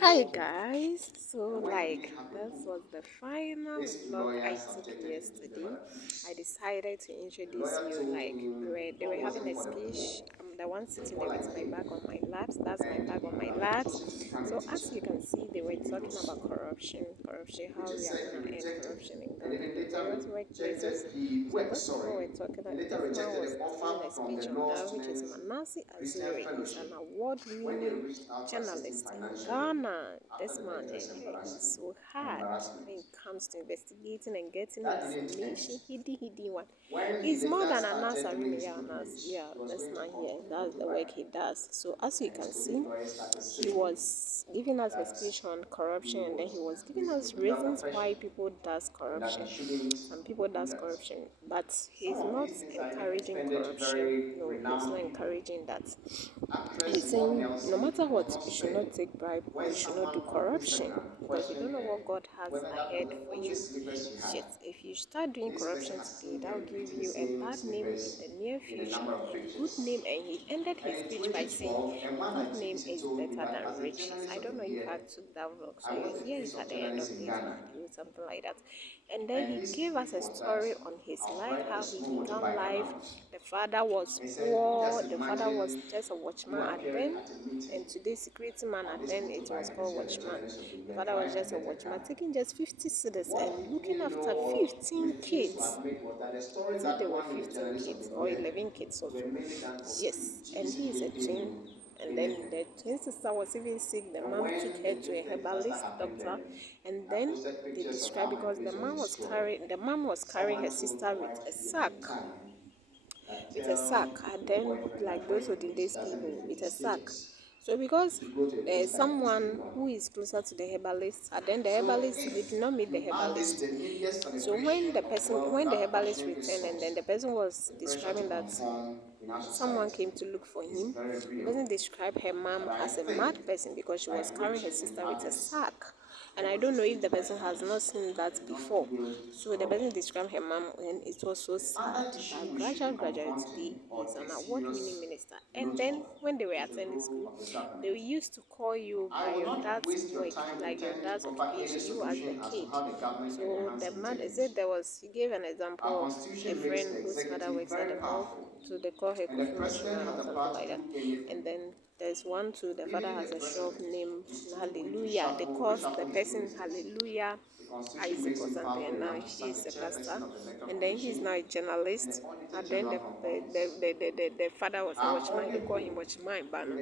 Hi guys, so this was the final vlog I took yesterday. I decided to introduce you. They were having a speech. I'm the one sitting there with my bag on my laps. That's my bag on my laps. So as you can see, they were talking about corruption, how we are gonna end corruption in Ghana in the various workplaces. So those people were talking. This man was doing a speech on that, which is Manasseh Azure. He's an award-winning journalist in Ghana. This man, he's so hard when it comes to investigating and getting information. Hidden one. He's more than Anas Arimi. Yeah, Anas. Yeah, this man here. That's the work he does. So as you can see, he was giving us a speech on corruption, and then he was giving us reasons why people does corruption. Some people does corruption, but he's not encouraging corruption. No, he's not encouraging that. He's saying no matter what, you should not take bribe or you should not do corruption because you don't know what God has ahead for you. Yes, if you start doing corruption today, that will give you a bad name in the near future and good name. And he ended his speech by saying, good name is better than riches. I don't know if I took that vlog, so you hear it at the end of this video, something like that. And then he gave us a story on his life, how he began life. The father was poor, the father was just a watchman at then, and today security man, at then it was called watchman. The father was just a watchman, taking just 50 cedis and looking after 15 kids. Is it there were 15 kids or 11 kids or so? Yes, and he is a twin. And then the twin sister was even sick. The mom took her to a herbalist doctor, and then they described because the mom was carrying her sister with a sack, and then like those olden days people with a sack. So because there's someone who is closer to the herbalist, and then the herbalist he did not meet the herbalist. So when the herbalist returned, and then the person was describing that someone came to look for him. The person described her mom as a mad person because she was carrying her sister with a sack. And I don't know if the person has not seen that before. So the person described her mom and it was so sad. But gradually today he's an award-winning minister. And then when they were attending school, they used to call you by your dad's work, like your dad's occupation, you as the kid. So the man said he gave an example of a friend whose father works at the morgue, so they call her Kofi Mashiman or something like that. And then there's one too, the father has a shop named Hallelujah. They call the person Hallelujah Isaac or something, and now he's a pastor, and then he's now a journalist. And then the father was a watchman. They call him Watchman Bano.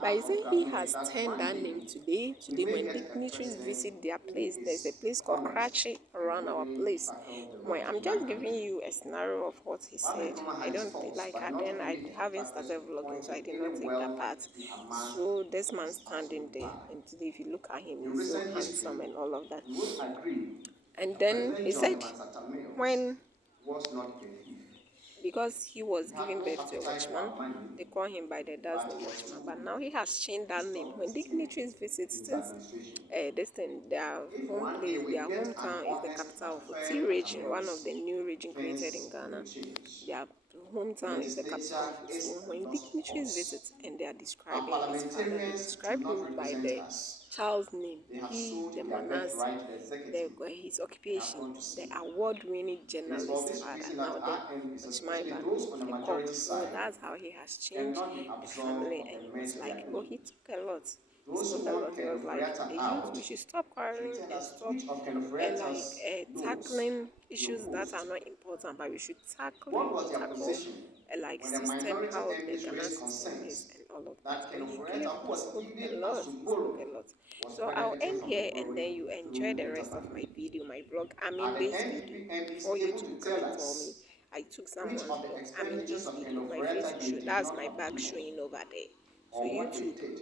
But you see, he has turned that name today. Today, when dignitaries visit their place, there's a place called Kratchi around our place. Well, I'm just giving you a scenario of what he said. I don't think then I haven't started vlogging, so I did not take that part. So this man standing there, and today if you look at him, he's so handsome and all of that. And then he said when because he was giving birth to a watchman, they call him by the dad's name Watchman. But now he has changed that name. When dignitaries visit, since their hometown is the capital of Oti region, one of the new region created in Ghana. Their hometown is the capital of it. So when dignitaries visit and they are describing his father, they describe him by the child's name. He, the Manas, his occupation, the award-winning journalist father. Now the Ochimaiba, the cock. So that's how he has changed the family. And he was like, oh, he took a lot. He spoke a lot. He was like, the youth, we should stop quarreling and stop tackling issues that are not important, but we should tackle system, how the Ghana system is and all of that. And he spoke a lot. He spoke a lot. So I'll end here and then you enjoy the rest of my video, my vlog. I'm in this video. Before YouTube come and tell me I took someone's vlog. I'm in this video. My face will show. That's my back showing over there. So or when YouTube, he did,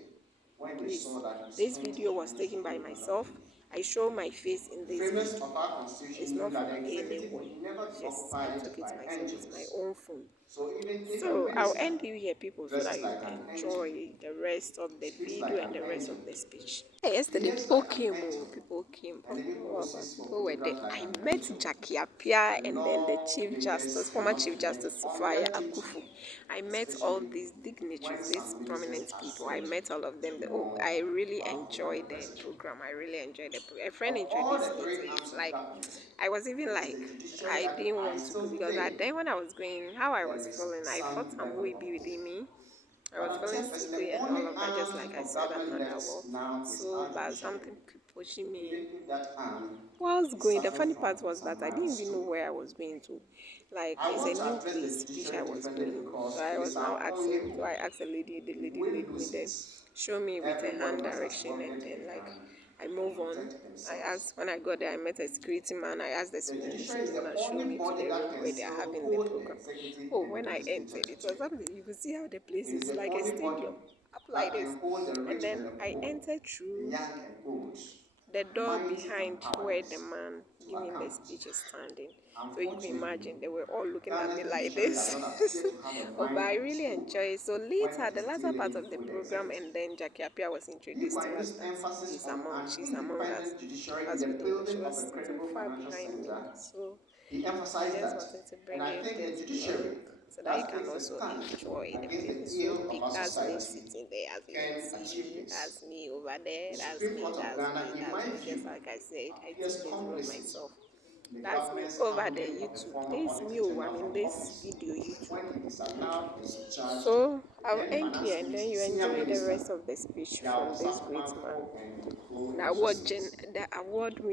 when he please. saw that he This spent video was most taken of by it on myself. Programe. I show my face in The this premise video. of our constitution It's knew not that from the executive anywhere. would never be Yes, I occupied took it by myself with my NGOs. own phone. So even if a So I'll minister end you here, people, so that dresses you like an NGO, enjoy the rest of the speaks like video and an the rest of NGO, the speech. Hey, yesterday behaves people like an came, NGO, people came, and even poses for people were there. photographs like I an met NGO, Jackie Appiah the and then the law Chief makers Justice, former cannot Chief deny Justice Sufaya unreality Akufu. I met all especially these dignitaries, when these some ministers prominent are people. I said met all of to them. be Oh, more I really powerful than the enjoyed the president. program. I really enjoyed the program. A friend Of all introduced the me to three it. arms of Like, government, I was even it is the like, judiciary I that didn't I want to go still because at feel then when I was going, how I there was is feeling, I thought some I'm level way of be within faith. me. I But was on feeling 10%, the sickly and all only of that, just arm like I of said on government that left wall. now is So, our but judiciary. something keep pushing me. Even if that arm Whilst is going, the suffering funny from part was that some I minor didn't even know stroke. where I was going to. Like, I it's a want to new address the place which judiciary I was differently going. So because I it was is now our only asking, so I hope. asked the lady, If win would then loses, show me with every a one hand of us has direction, and wanted then a like hand I and move on. protect I themselves. asked, when I got there, I met a security man. I asked the The security judiciary is man the to show only me to body the that room can where they are still having the hold the program. executive Oh, and when I legislature entered, it was together. something you could see how the place It is is the like a only body stadium, up like that this. can hold the And rich and then the I poor, entered the through young and old, the door mighty behind and where the powerless man to giving the account. speech is standing. So you can Unfortunately, imagine they were all looking at Ghana's me like judiciary does this. not appear to have a Oh, but mind I of its really own enjoy it. So when later, it the is latter dealing part of the with the program, and executive. then Jackie Appiah was If introduced I to us use that emphasis on an she's among us independent judiciary in as the we did. She building was of a sitting credible far financial behind me. center, So he I emphasized just that, wanted to and bring I in think the this vlog judiciary so that you that can takes a also stand enjoy. The against place the is so ill of big. our That's me society sitting there, as you can can achieve see. this. That's me over there. The That's Supreme me. Court of That's Ghana, me. in That's my me. Just view, like I said, I appears took this vlog complicit myself. in the That's me government's over there, handling of the YouTube. former This Auditor me. Oh, I'm General in from this office video, YouTube. when he disallowed and discharged So the I'll then end Finance here, and then Committee you senior enjoy the minister, rest of the speech Gal from this great man, Sakumanfo and co associates. the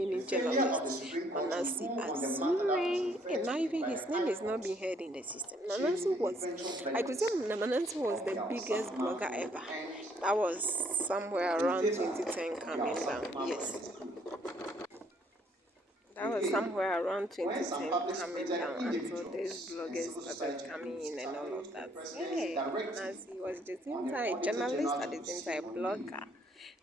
The award-winning failure of the journalist Supreme Court to Manasseh rule on the matter that was Azure. And referred now to even by the his name High is not Court being heard in the system. changed Manasseh the was, eventual I could verdict say Manasseh was of the Gal biggest blogger Sakumanfo ever. and That was somewhere in around favor 2010 of Gal coming down. Sakumanfo and Yes. his crew. That was Again, somewhere around when some 2010 public coming spirited down until these individuals and bloggers civil started society coming groups in and all of challenged the that. president's Hey, directive Manasseh was the on same the time a Auditor journalist, General at to the same time proceed a on leave, blogger.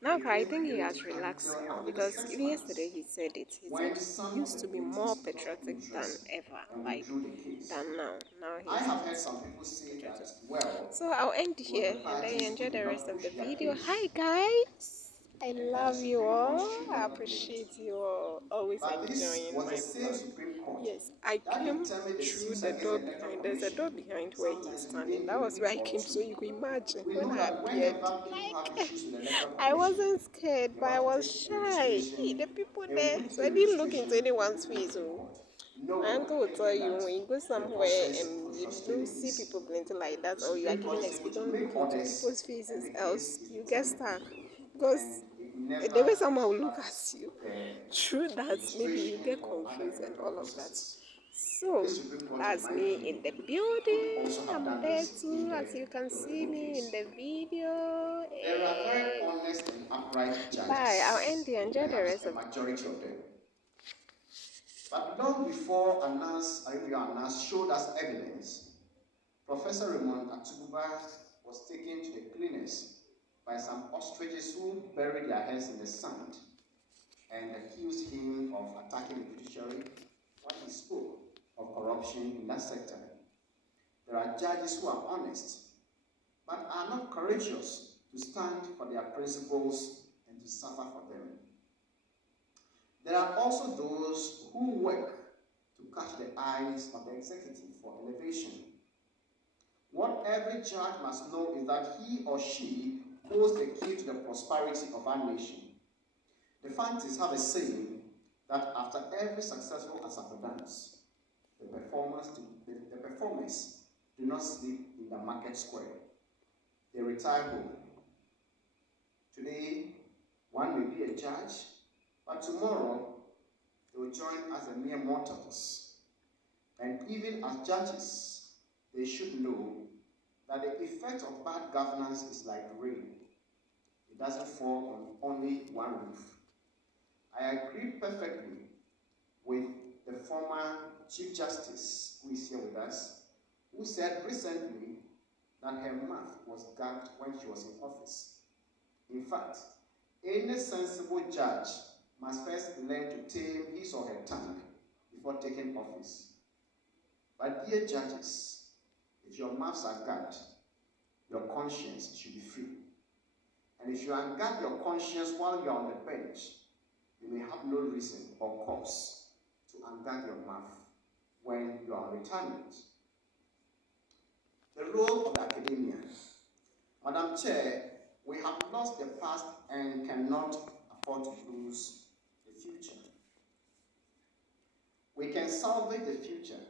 Now he I faced think he guilt has relaxed until now after the because six even yesterday months he said it. He said when he some of used the to be more committees took patriotic than interest ever, and like withdrew the case. than now. Now I he's have not heard some people say patriotic. that, well, So I'll end it was the here and then you parties who enjoy did the not rest of push the their video. case Hi guys! I and that the love you Supreme Court all. should I not be blamed. appreciate you all. Always But this enjoying was the my same vlog. Supreme Court Yes, I that came determined the through suits the against the door Electoral behind. There's a door Commission, behind where he is sometimes standing. delayed That a was week where I or came. So two. you can imagine We when know I that appeared. whenever people have Like issues with the Electoral I Commission, wasn't scared, they but I want to was take shy. registration, The people and there. with So the I didn't look into registration, people anyone's come to face. the Oh. court, My knowing uncle will tell again you that when you go the somewhere process and could you frustrate do the see case. people glinting like that, The or you are Supreme giving Court a is able speech, to don't look make into orders, people's and faces, the case else is you get determined, stuck. Because and it the never way someone will look at impacts you, the through that, maybe you registration get or other confused and electoral all of that. processes. So This Supreme Court, in that's my me view, in the could building. also have I'm done there this in too, the as you can see Dodebo me in case. the video. There are very Hey. honest and upright Bye. I'll end judges, here. Enjoy the perhaps rest a of the majority of them. But long before Anas showed us evidence, Professor Raymond Atububa was taken to the cleaners by some ostriches who buried their heads in the sand and accused him of attacking the judiciary when he spoke of corruption in that sector. There are judges who are honest, but are not courageous to stand for their principles and to suffer for them. There are also those who work to catch the eyes of the executive for elevation. What every judge must know is that he or she holds the key to the prosperity of our nation. The Fantis have a saying that after every successful Asafo dance, the performers do not sleep in the market square. They retire home. Today, one may be a judge, but tomorrow they will join as a mere mortals. And even as judges, they should know that the effect of bad governance is like rain. It doesn't fall on only one roof. I agree perfectly with the former Chief Justice, who is here with us, who said recently that her mouth was gagged when she was in office. In fact, any sensible judge must first learn to tame his or her tongue before taking office. But dear judges, if your mouths are gagged, your conscience should be free. And if you unguard your conscience while you're on the bench, you may have no reason or cause to unguard your mouth when you are on retirement. The role of the academia. Madam Chair, we have lost the past and cannot afford to lose the future. We can salvage the future,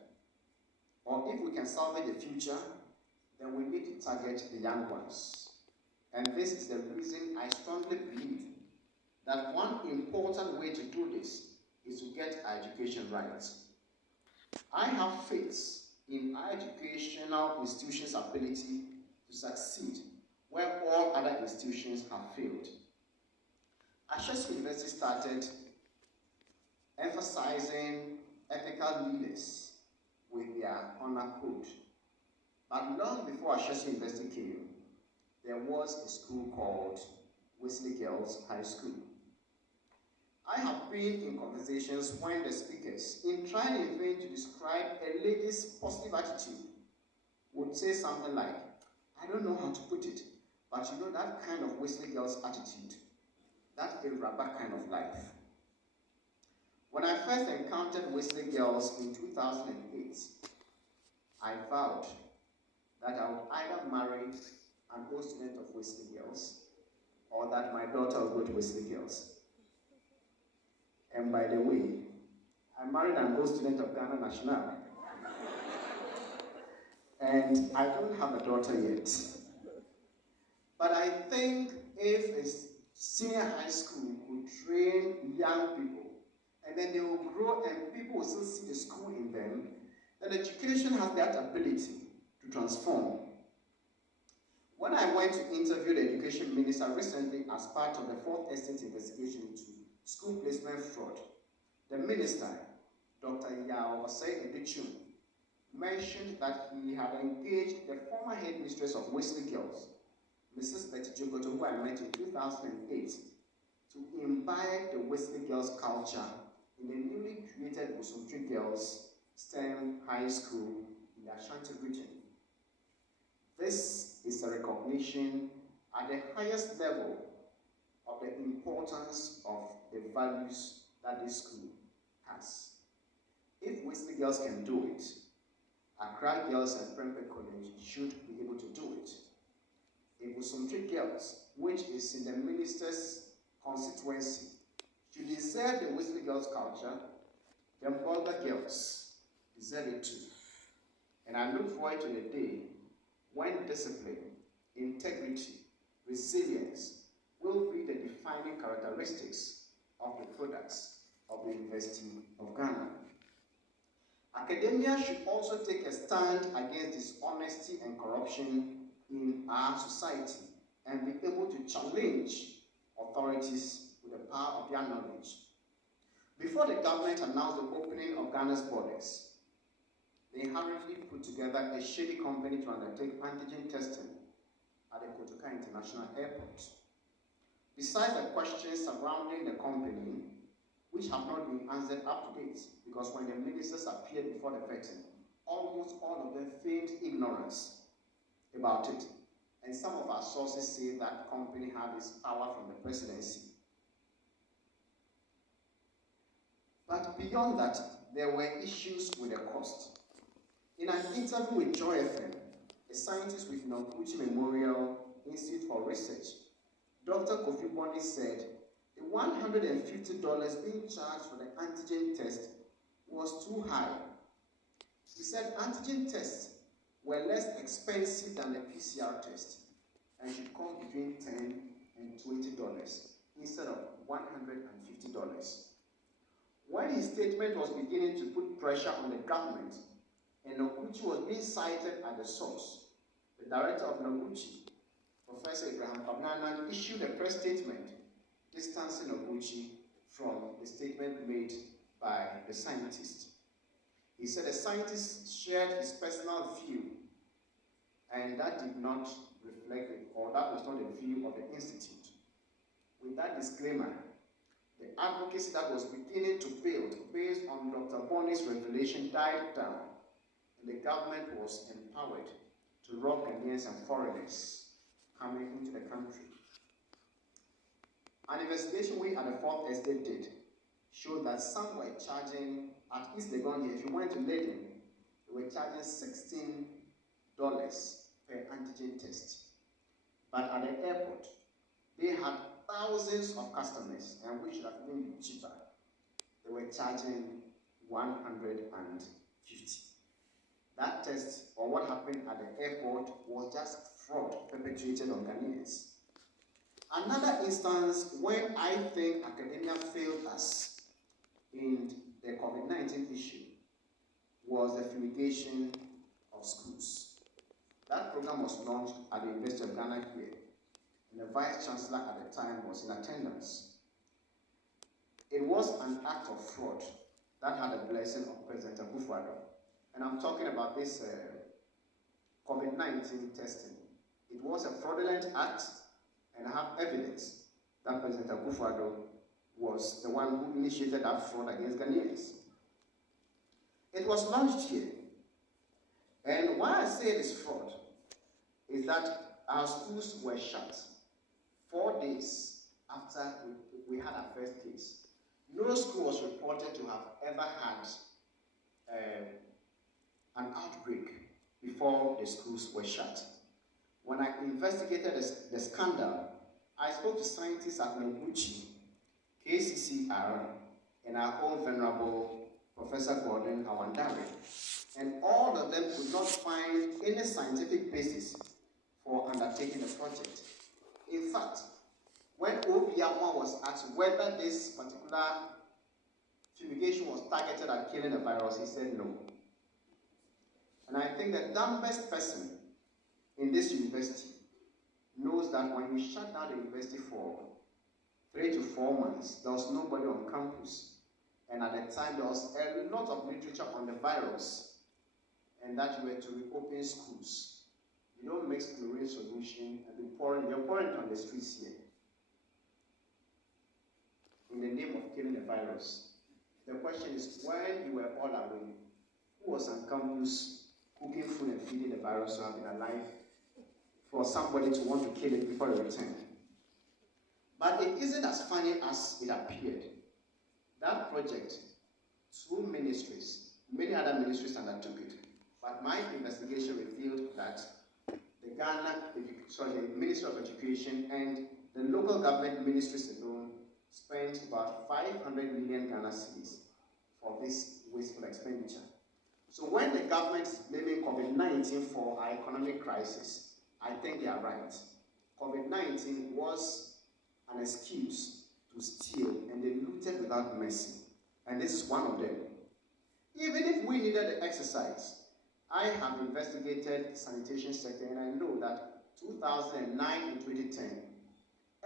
or if we can salvage the future, then we need to target the young ones. And this is the reason I strongly believe that one important way to do this is to get our education right. I have faith in our educational institutions' ability to succeed where all other institutions have failed. Ashesi University started emphasizing ethical leaders with their honor code. But long before Ashesi University came, there was a school called Wesley Girls High School. I have been in conversations when the speakers, in trying in vain to describe a lady's positive attitude, would say something like, I don't know how to put it, but you know that kind of Wesley Girls attitude, that a rubber kind of life. When I first encountered Wesley Girls in 2008, I vowed that I would either marry an old student of Wesley Girls or that my daughter would go to Wesley Girls. And by the way, I married an old student of Ghana National. And I don't have a daughter yet. But I think if a senior high school could train young people, and then they will grow and people will still see the school in them, then education has that ability to transform. When I went to interview the education minister recently as part of the fourth estate investigation into school placement fraud, the minister, Dr. Yao Osei Edichun, mentioned that he had engaged the former headmistress of Wesley Girls, Mrs. Betty Jogoto, who I met in 2008, to imbibe the Wesley Girls culture in the newly created Busumtri Girls STEM High School in the Ashanti region. This is a recognition at the highest level of the importance of the values that this school has. If Wesley Girls can do it, Accra Girls and Prempeh College should be able to do it. If Busumtri Girls, which is in the minister's constituency, should deserve the Wesley Girls culture, then Bolga Girls deserve it too. And I look forward to the day when discipline, integrity, resilience will be the defining characteristics of the products of the University of Ghana. Academia should also take a stand against dishonesty and corruption in our society and be able to challenge authorities with the power of their knowledge. Before the government announced the opening of Ghana's borders, they hurriedly put together a shady company to undertake antigen testing at the Kotoka International Airport. Besides the questions surrounding the company, which have not been answered up to date, because when the ministers appeared before the vetting, almost all of them feigned ignorance about it. And some of our sources say that company had its power from the presidency. But beyond that, there were issues with the cost. In an interview with Joy FM, a scientist with Nonkuchi Memorial Institute for Research, Dr. Kofi Boni said the $150 being charged for the antigen test was too high. He said antigen tests were less expensive than the PCR test and should cost between $10 and $20 instead of $150. When his statement was beginning to put pressure on the government and Noguchi was being cited as the source, the director of Noguchi, Professor Abraham Pabnanan, issued a press statement distancing Noguchi from the statement made by the scientist. He said the scientist shared his personal view and that did not reflect it, or that was not the view of the institute. With that disclaimer, the advocacy that was beginning to build based on Dr. Boni's revelation died down, and the government was empowered to rob Ghanaians and foreigners coming into the country. An investigation we at the Fourth Estate did showed that some were charging, at East Legon here, if you went to Leiden, they were charging $16 per antigen test. But at the airport, they had thousands of customers, and which should have been cheaper. They were charging 150. That test, or what happened at the airport, was just fraud perpetrated on Ghanaians. Another instance where I think academia failed us in the COVID-19 issue was the fumigation of schools. That program was launched at the University of Ghana here, and the Vice Chancellor at the time was in attendance. It was an act of fraud that had the blessing of President Akufo-Addo. And I'm talking about this COVID-19 testing. It was a fraudulent act, and I have evidence that President Akufo-Addo was the one who initiated that fraud against Ghanaians. It was launched here. And why I say it is fraud is that our schools were shut 4 days after we had our first case. No school was reported to have ever had an outbreak before the schools were shut. When I investigated the scandal, I spoke to scientists at Menguchi, KCCR, and our own venerable Professor Gordon Awandare, and all of them could not find any scientific basis for undertaking the project. In fact, when Obiama was asked whether this particular fumigation was targeted at killing the virus, he said no. And I think the dumbest person in this university knows that when you shut down the university for 3 to 4 months, there was nobody on campus. And at the time, there was a lot of literature on the virus, and that you were to reopen schools. You don't mix chlorine solution and be pouring, you're pouring it on the streets here in the name of killing the virus. The question is, when you were all away, who was on campus cooking food and feeding the virus to have been alive for somebody to want to kill it before it returned? But it isn't as funny as it appeared. That project, 2 ministries, many other ministries undertook it. But my investigation revealed that the Ministry of Education and the local government ministries alone spent about 500 million Ghana cedis for this wasteful expenditure. So when the government is blaming COVID-19 for our economic crisis, I think they are right. COVID-19 was an excuse to steal, and they looted without mercy. And this is one of them. Even if we needed the exercise, I have investigated the sanitation sector, and I know that 2009 and 2010,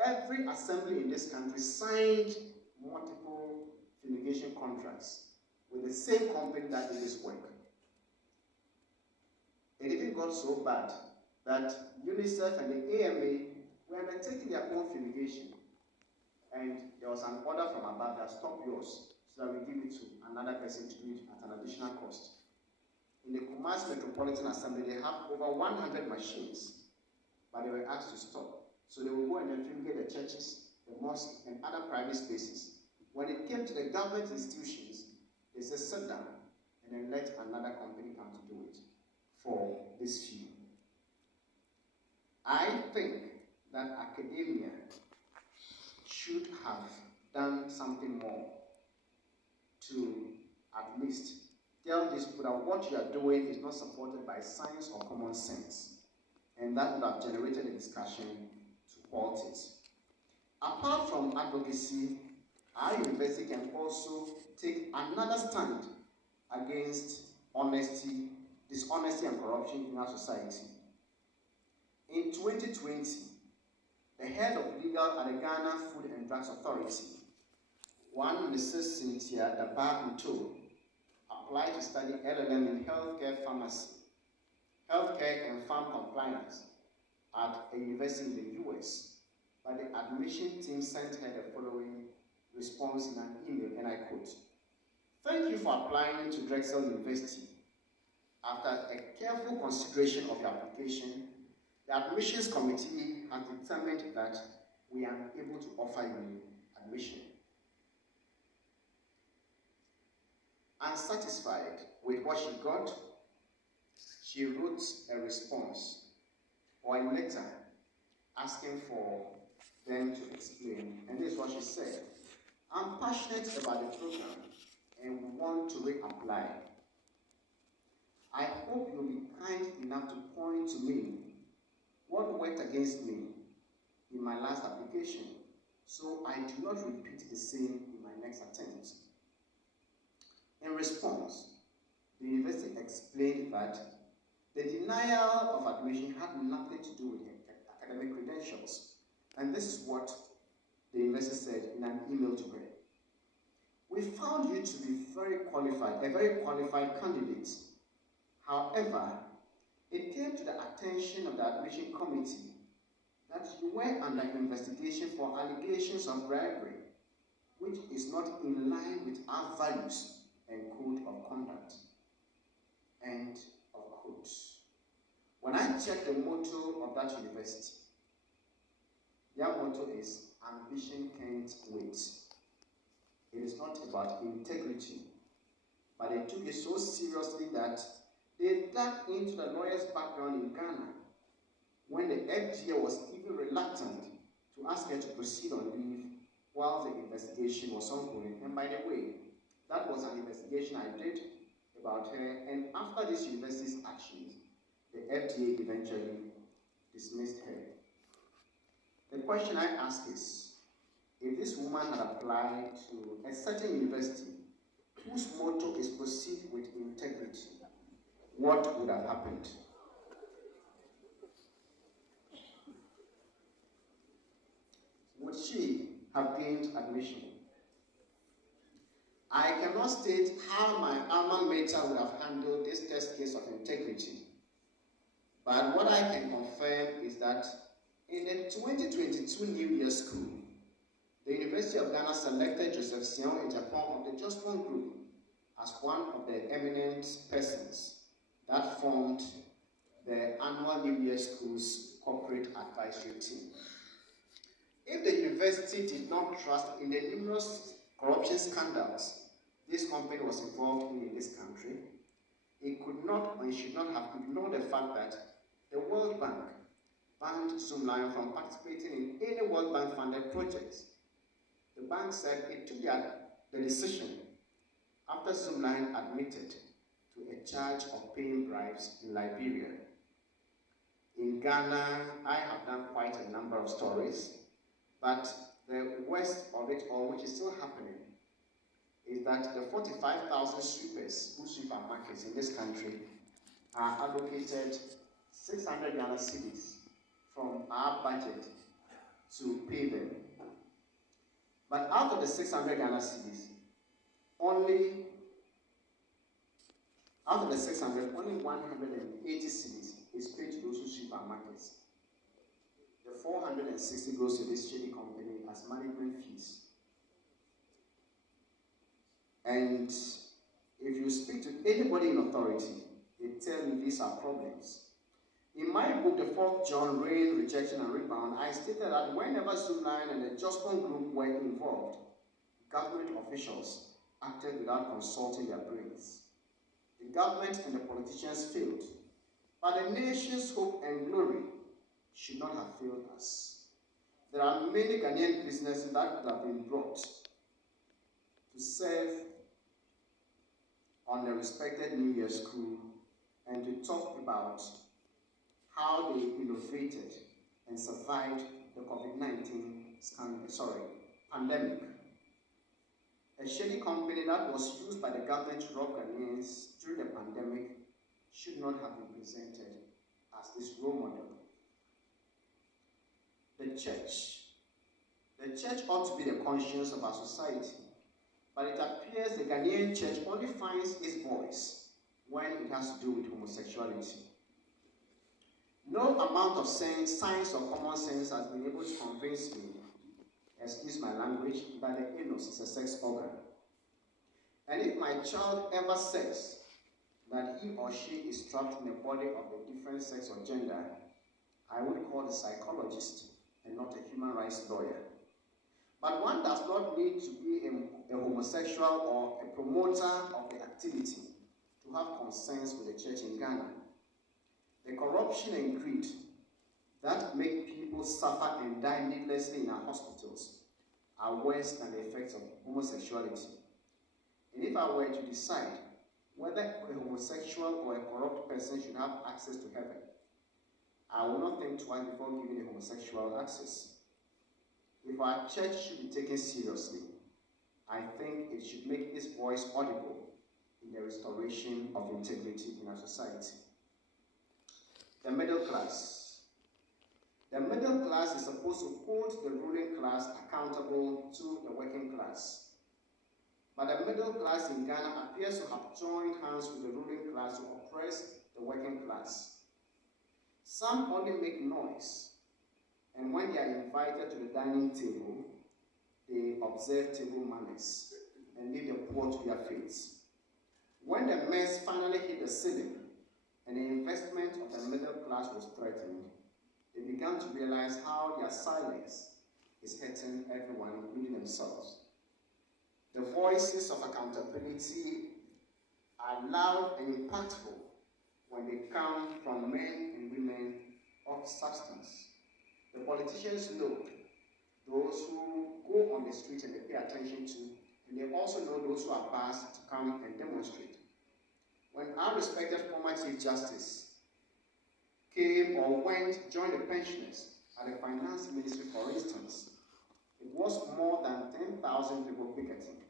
every assembly in this country signed multiple fumigation contracts with the same company that did this work. It even got so bad that UNICEF and the AMA were undertaking their own fumigation, and there was an order from above that stop yours so that we give it to another person to do it at an additional cost. In the Kumasi Metropolitan Assembly, they have over 100 machines, but they were asked to stop. So they will go and then fumigate the churches, the mosques, and other private spaces. When it came to the government institutions, they said sit down and then let another company come to do it for this few. I think that academia should have done something more to at least tell these people that what you are doing is not supported by science or common sense, and that would have generated a discussion to halt it. Apart from advocacy, our university can also take another stand against dishonesty and corruption in our society. In 2020, the head of legal at the Ghana Food and Drugs Authority, one Mrs. Cynthia Daba-Nto, applied to study LLM in healthcare pharmacy, healthcare and farm compliance at a university in the US. But the admission team sent her the following response in an email, and I quote, "Thank you for applying to Drexel University. After a careful consideration of your application, the admissions committee has determined that we are able to offer you admission." Unsatisfied with what she got, she wrote a response or a letter asking for them to explain. And this is what she said. I'm passionate about the program and want to reapply. I hope you'll be kind enough to point to me what worked against me in my last application so I do not repeat the same in my next attempt. In response, the university explained that the denial of admission had nothing to do with academic credentials. And this is what the university said in an email to her. We found you to be a very qualified candidate. However, it came to the attention of the admission committee that you were under investigation for allegations of bribery, which is not in line with our values and code of conduct. End of quote. When I check the motto of that university, their motto is ambition can't wait. It is not about integrity, but they took it so seriously that they dug into the lawyer's background in Ghana when the FDA was even reluctant to ask her to proceed on leave while the investigation was ongoing. And by the way, that was an investigation I did about her, and after this university's actions, the FDA eventually dismissed her. The question I ask is, if this woman had applied to a certain university whose motto is proceed with integrity, what would have happened? Would she have gained admission? I cannot state how my alma mater would have handled this test case of integrity. But what I can confirm is that in the 2022 New Year School, the University of Ghana selected Joseph Sion in Japan of the Jospon Group as one of the eminent persons that formed the annual New Year School's corporate advisory team. If the university did not trust in the numerous corruption scandals this company was involved in this country, it could not and should not have ignored the fact that the World Bank banned Zoomlion from participating in any World Bank funded projects. The bank said it took the decision after Zoomlion admitted to a charge of paying bribes in Liberia. In Ghana, I have done quite a number of stories, but the worst of it all, which is still happening, is that the 45,000 sweepers who sweep our markets in this country are allocated 600 Ghana cedis from our budget to pay them. But out of the 600 Ghana cedis, only 180 cedis is paid to those who sweep our markets. The 460 goes to this shady company as management fees. And if you speak to anybody in authority, they tell you these are problems. In my book, The Fourth John, Rain, Rejection and Rebound, I stated that whenever Zoomlion and the Jospon Group were involved, government officials acted without consulting their brains. The government and the politicians failed, but the nation's hope and glory should not have failed us. There are many Ghanaian businesses that have been brought to serve on the respected New Year School and to talk about how they innovated and survived the COVID-19 pandemic. A shady company that was used by the government to rob Ghanaians during the pandemic should not have been presented as this role model. The church ought to be the conscience of our society, but it appears the Ghanaian church only finds its voice when it has to do with homosexuality. No amount of science or common sense has been able to convince me, excuse my language, that the anus is a sex organ. And if my child ever says that he or she is trapped in the body of a different sex or gender, I would call the psychologist and not a human rights lawyer. But one does not need to be a homosexual or a promoter of the activity to have concerns with the church in Ghana. The corruption and greed that make people suffer and die needlessly in our hospitals are worse than the effects of homosexuality. And if I were to decide whether a homosexual or a corrupt person should have access to heaven, I will not think twice before giving a homosexual access. If our church should be taken seriously, I think it should make its voice audible in the restoration of integrity in our society. The middle class. The middle class is supposed to hold the ruling class accountable to the working class. But the middle class in Ghana appears to have joined hands with the ruling class to oppress the working class. Some only make noise, and when they are invited to the dining table, they observe table manners and leave the poor to their fates. When the mess finally hit the ceiling and the investment of the middle class was threatened, they began to realize how their silence is hurting everyone, including themselves. The voices of accountability are loud and impactful when they come from men and women of substance. The politicians know those who go on the street and they pay attention to, and they also know those who are asked to come and demonstrate. When our respected former Chief Justice came or went, joined the pensioners at the Finance Ministry, for instance, it was more than 10,000 people picketing.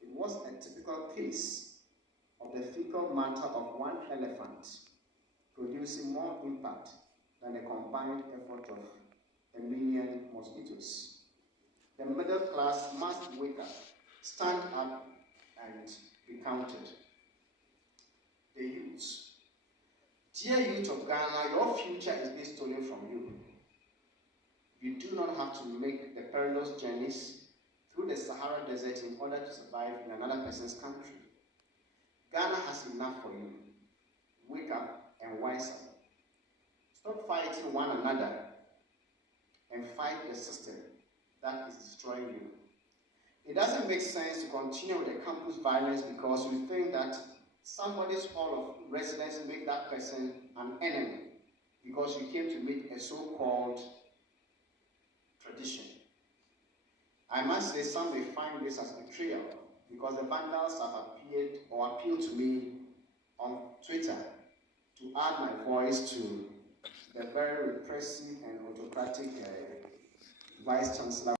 It was a typical case of the fecal matter of one elephant producing more impact than the combined effort of a million mosquitoes. The middle class must wake up, stand up, and be counted. The youth. Dear youth of Ghana, your future is being stolen from you. You do not have to make the perilous journeys through the Sahara Desert in order to survive in another person's country. Ghana has enough for you. Wake up and wise up. Stop fighting one another and fight the system that is destroying you. It doesn't make sense to continue with the campus violence because you think that somebody's hall of residence make that person an enemy because you came to meet a so-called tradition. I must say some may find this as betrayal because the vandals have appealed to me on Twitter to add my voice to the very repressive and autocratic Vice Chancellor